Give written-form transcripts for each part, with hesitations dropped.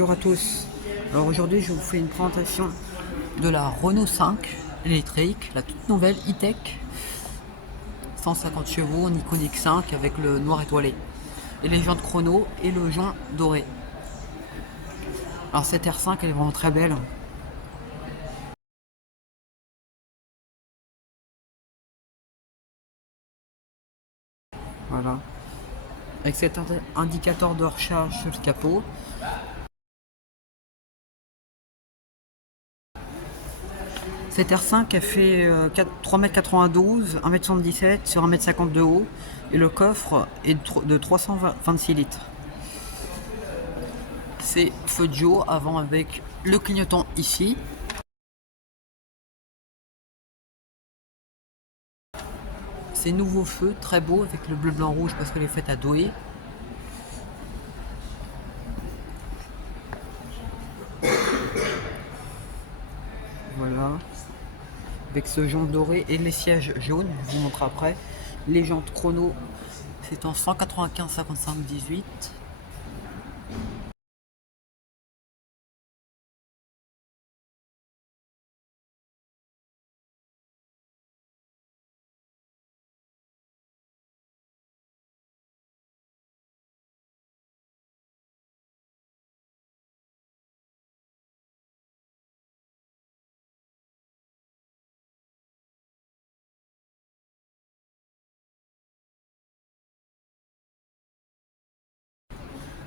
bonjour à tous. Alors aujourd'hui je vous fais une présentation de la Renault 5 électrique, la toute nouvelle e-tech 150 chevaux en Iconiq 5 avec le noir étoilé et les jantes chrono et le joint doré. Alors cette R5 elle est vraiment très belle. Voilà. Avec cet indicateur de recharge sur le capot. Cette R5 elle fait 3,92 m, 1,77 m sur 1,50 m de haut et le coffre est de 326 litres. C'est feu de jour avant avec le clignotant ici. Ces nouveaux feux très beaux avec le bleu blanc rouge parce qu'elle est faite à Douai. Voilà. Avec ce jaune doré et les sièges jaunes, je vous montre après. Les jantes chrono, c'est en 195 55 18.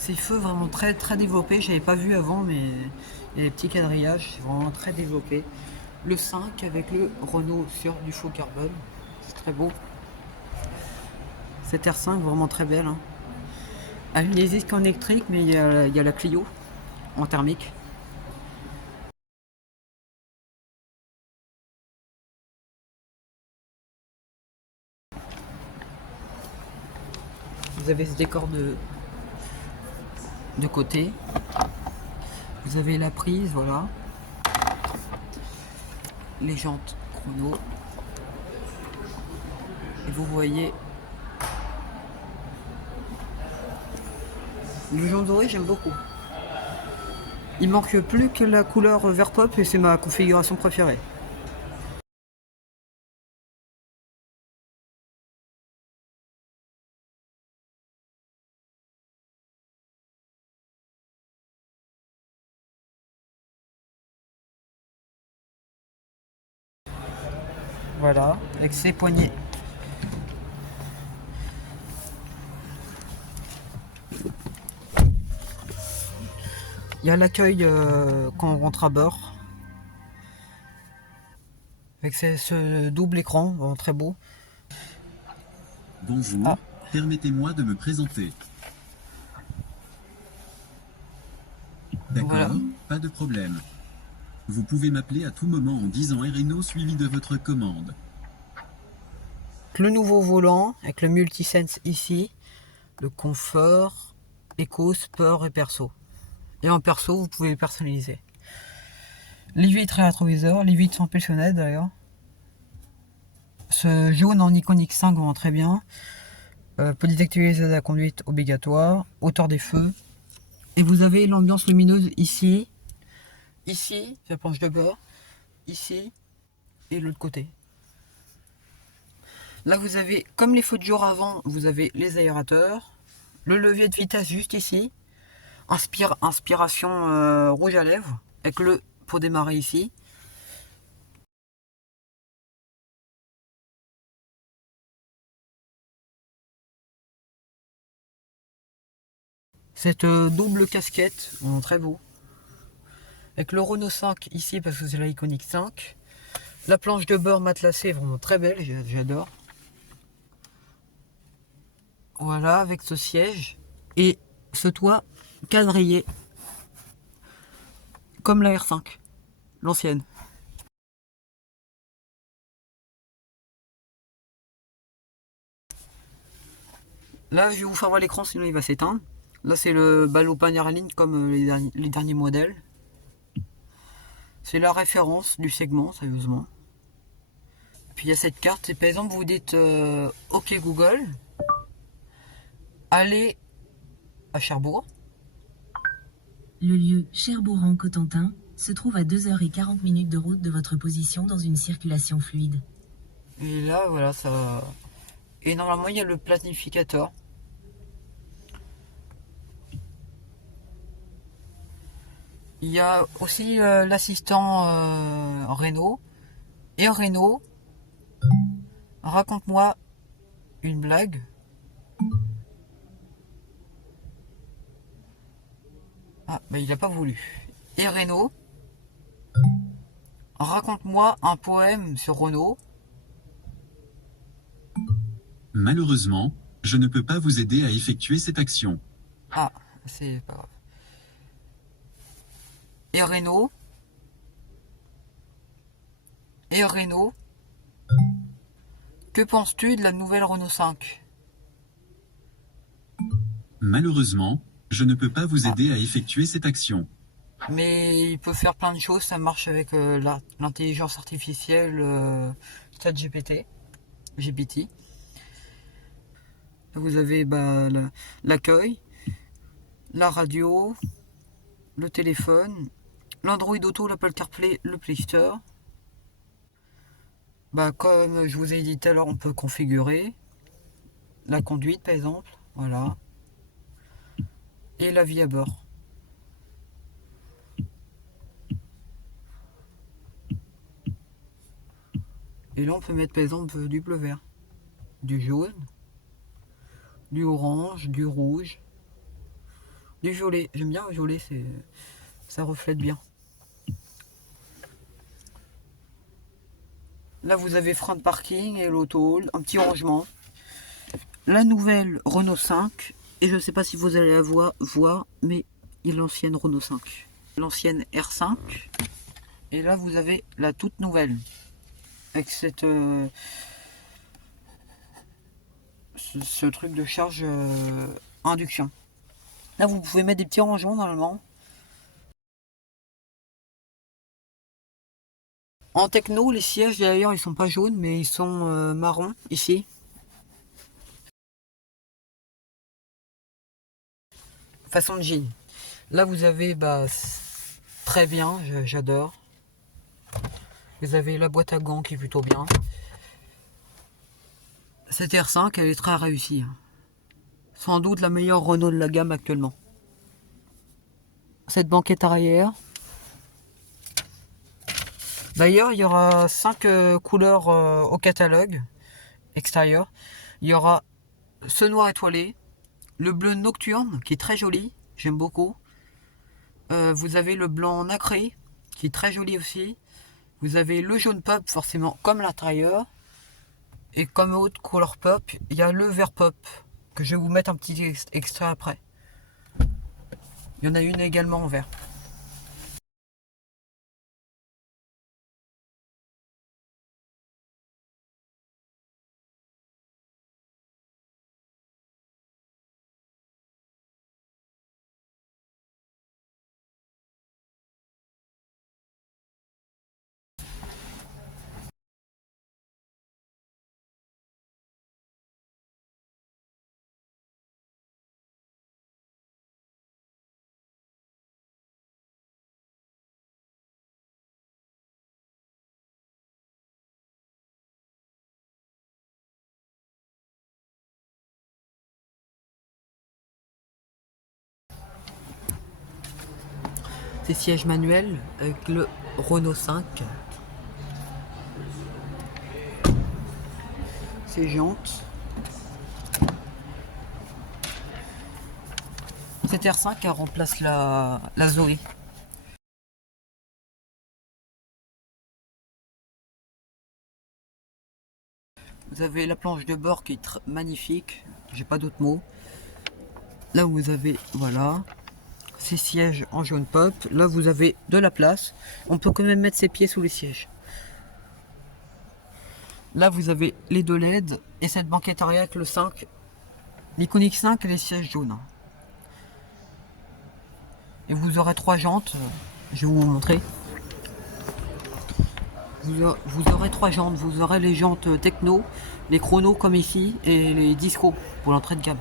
Ces feux vraiment très développés, j'avais pas vu avant, mais il y a des petits quadrillages, c'est vraiment très développé. Le 5 avec le Renault sur du faux carbone, c'est très beau. Cette R5 vraiment très belle. Hein. Elle n'existe qu'en électrique, mais il y a la Clio en thermique. Vous avez ce décor de côté. Vous avez la prise, voilà. Les jantes chrono. Et vous voyez le jaune doré, j'aime beaucoup. Il manque plus que la couleur vert pop et c'est ma configuration préférée. Voilà, avec ses poignées. Il y a l'accueil quand on rentre à bord. Avec ce double écran, vraiment très beau. Bonjour, Ah. permettez-moi de me présenter. D'accord, Voilà. pas de problème. Vous pouvez m'appeler à tout moment en disant RNO suivi de votre commande. Le nouveau volant avec le multisense ici, le confort, éco, sport et perso. Et en perso, vous pouvez le personnaliser. Les vitres et rétroviseurs, les vitres sont pensionnettes d'ailleurs. Ce jaune en Iconiq 5 vend très bien. Police d'actualiser la conduite obligatoire, hauteur des feux. Et vous avez l'ambiance lumineuse ici, la planche de bord, ici et l'autre côté. Là vous avez, comme les feux de jour avant, vous avez les aérateurs, le levier de vitesse juste ici, inspiration rouge à lèvres, avec le pour démarrer ici. Cette double casquette, très beau. Avec le Renault 5 ici parce que c'est la Iconiq 5. La planche de bord matelassée, vraiment très belle, j'adore. Voilà, avec ce siège et ce toit quadrillé, comme la R5, l'ancienne. Là, je vais vous faire voir l'écran, sinon il va s'éteindre. Là, c'est le ballot Panerline comme les derniers modèles. C'est la référence du segment, sérieusement. Puis il y a cette carte, c'est par exemple, vous dites OK Google, allez à Cherbourg. Le lieu Cherbourg-en-Cotentin se trouve à 2h40 de route de votre position dans une circulation fluide. Et là, voilà, ça... Et normalement, il y a le planificateur. Il y a aussi l'assistant Renault. Et Renault, raconte-moi une blague. Ah, bah il a pas voulu. Et Renault, raconte-moi un poème sur Renault. Malheureusement, je ne peux pas vous aider à effectuer cette action. Ah, c'est pas grave. Et Renault. Et Renault. Que penses-tu de la nouvelle Renault 5? Malheureusement, je ne peux pas vous aider à effectuer cette action. Mais il peut faire plein de choses, ça marche avec l'intelligence artificielle ChatGPT, GPT. Vous avez bah, l'accueil, la radio, le téléphone, l'Android Auto, l'Apple CarPlay, le Play Store. Bah, comme je vous ai dit tout à l'heure, on peut configurer la conduite par exemple, voilà, et la vie à bord. Et là on peut mettre par exemple du bleu vert, du jaune, du orange, du rouge, du violet. J'aime bien le violet, ça reflète bien. Là vous avez frein de parking et l'auto-hold, un petit rangement. La nouvelle Renault 5, et je ne sais pas si vous allez la voir, mais il y a l'ancienne Renault 5. L'ancienne R5, et là vous avez la toute nouvelle. Avec cette ce truc de charge induction. Là vous pouvez mettre des petits rangements normalement. En techno, les sièges d'ailleurs ils sont pas jaunes mais ils sont marrons ici. Façon de jean. Là vous avez bah très bien, j'adore. Vous avez la boîte à gants qui est plutôt bien. Cette R5 elle est très réussie. Sans doute la meilleure Renault de la gamme actuellement. Cette banquette arrière. D'ailleurs, il y aura 5 couleurs au catalogue extérieur. Il y aura ce noir étoilé, le bleu nocturne qui est très joli, j'aime beaucoup. Vous avez le blanc nacré qui est très joli aussi. Vous avez le jaune pop forcément comme l'intérieur. Et comme autre couleur pop, il y a le vert pop que je vais vous mettre un petit extrait après. Il y en a une également en vert. Ces sièges manuels avec le Renault 5. Ces jantes. Cette R5 elle remplace la Zoé. Vous avez la planche de bord qui est magnifique, j'ai pas d'autres mots. Là vous avez, voilà, ces sièges en jaune pop. Là vous avez de la place, on peut quand même mettre ses pieds sous les sièges. Là vous avez les deux LED et cette banquette arrière avec le 5, l'Iconic 5 et les sièges jaunes. Et vous aurez 3 jantes, je vais vous montrer. Vous aurez 3 jantes, vous aurez les jantes techno, les chronos comme ici et les discos pour l'entrée de gamme.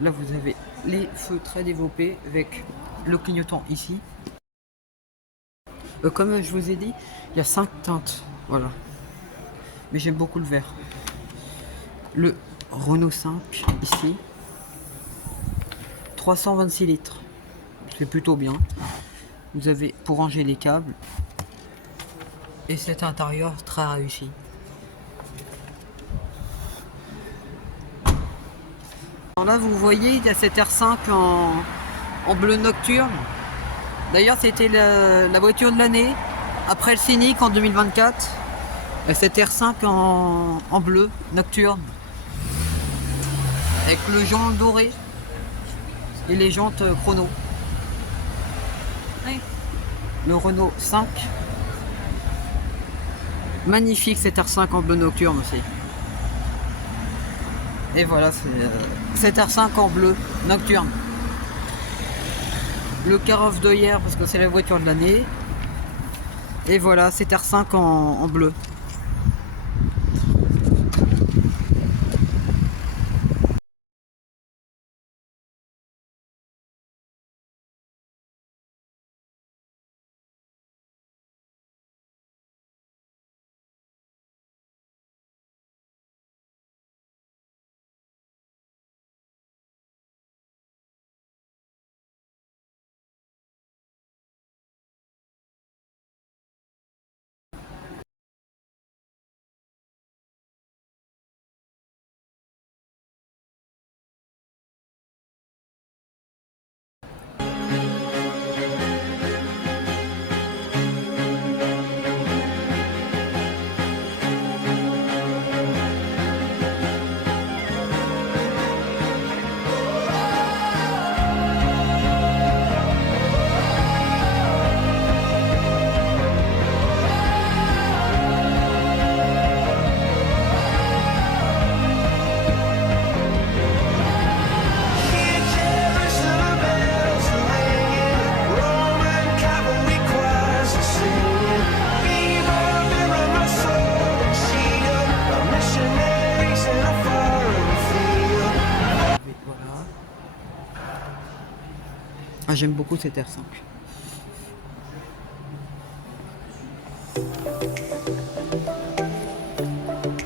Là, vous avez les feux très développés avec le clignotant ici. Comme je vous ai dit, il y a 5 teintes. Voilà. Mais j'aime beaucoup le vert. Le Renault 5 ici. 326 litres. C'est plutôt bien. Vous avez pour ranger les câbles. Et cet intérieur très réussi. Alors là, vous voyez, il y a cette R5 en bleu nocturne. D'ailleurs, c'était la voiture de l'année. Après le Scénic en 2024. Cette R5 en bleu nocturne. Avec le jaune doré. Et les jantes chrono. Oui. Le Renault 5. Magnifique cette R5 en bleu nocturne aussi. Et voilà, c'est cette R5 en bleu nocturne. Le car-off de hier parce que c'est la voiture de l'année. Et voilà, cette R5 en bleu. Ah, j'aime beaucoup cette R5.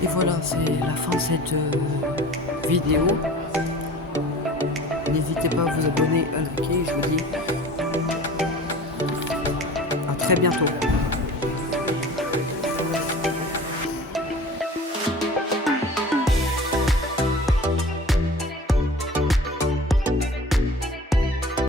Et voilà, c'est la fin de cette vidéo. N'hésitez pas à vous abonner, à liker. Je vous dis à très bientôt.